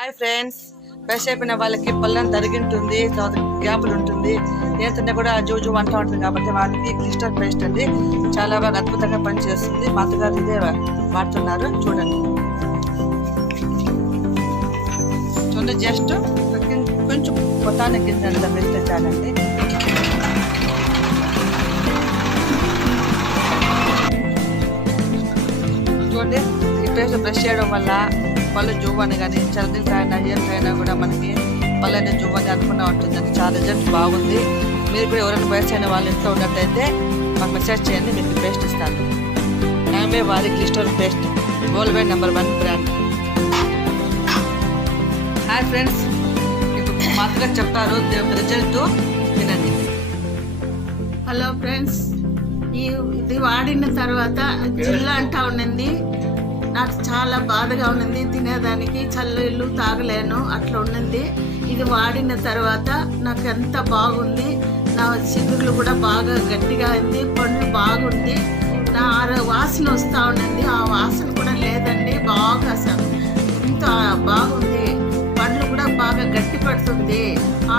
Hi friends, fresh అయిపోయిన వాళ్ళకి పళ్ళని తరిగింటుంది, తర్వాత గ్యాపులు ఉంటుంది, ఏంటంటే కూడా జూజు వంట ఉంటుంది కాబట్టి వాళ్ళకి క్లిస్టర్ పేస్ట్ అండి చాలా బాగా అద్భుతంగా పనిచేస్తుంది. మా అత్తగారు ఇదే వాడుతున్నారు. చూడండి జస్ట్ కొంచెం కొత్తాన కింద వెళ్తే చాలండి. చూడండి, ఈ పేస్ట్ బ్రష్ చేయడం వల్ల పళ్ళు జువ్వని కానీ చల్లనికైనా ఏరికైనా కూడా మనకి పళ్ళు అనేది జువ్వని అనుకున్నా ఉంటుందండి. చాలా రిజల్ట్ బాగుంది. మీరు కూడా ఎవరైనా బయట అయిన వాళ్ళ ఇంట్లో ఉన్నట్టయితే మాకు మెసేజ్ చేయండి, మీకు పేస్ట్ ఇస్తాను. ఆమె వారి క్లిస్టర్ paste gold number 1 brand. Hi friends, ఇప్పుడు మాత్రమే చెప్తారు రిజల్ట్ వినండి. హలో ఫ్రెండ్స్, ఇది వాడిన తర్వాత జిల్లా అంటా ఉన్నింది. నాకు చాలా బాధగా ఉన్నింది, తినేదానికి చల్లీళ్ళు తాగలేను అట్లా ఉన్నింది. ఇది వాడిన తర్వాత నాకు ఎంత బాగుంది. నా చిగుర్లు కూడా బాగా గట్టిగా అయింది, పండ్లు బాగుంది. నా వాసన వస్తూ ఉన్నింది, ఆ వాసన కూడా లేదండి. బాగా అసలు ఎంత బాగుంది. పండ్లు కూడా బాగా గట్టి పడుతుంది.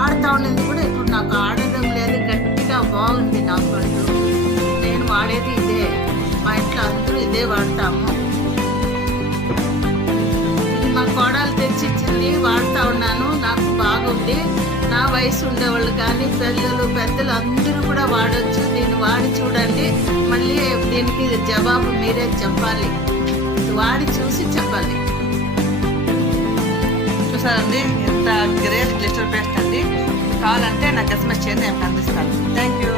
ఆడుతూ ఉన్నది కూడా ఇప్పుడు నాకు ఆడడం లేదు, గట్టిగా బాగుంది నా పండ్లు. నేను వాడేది ఇదే, మా ఇంట్లో అందరూ ఇదే వాడతాము. ఇది మా కోడలు తెచ్చిచ్చింది, వాడుతూ ఉన్నాను. నాకు బాగుంది. నా వయసు ఉండేవాళ్ళు కానీ పెద్దలు అందరూ కూడా వాడచ్చు. దీన్ని వాడి చూడండి, మళ్ళీ దీనికి జవాబు మీరే చెప్పాలి. వాడి చూసి చెప్పాలి. చూసారండి, ఎంత గ్రేట్ క్లిస్టర్ పేస్ట్ అండి. కావాలంటే నాకు ఎస్ఎంఎస్ చేయండి, నేను అందిస్తాను. Thank you.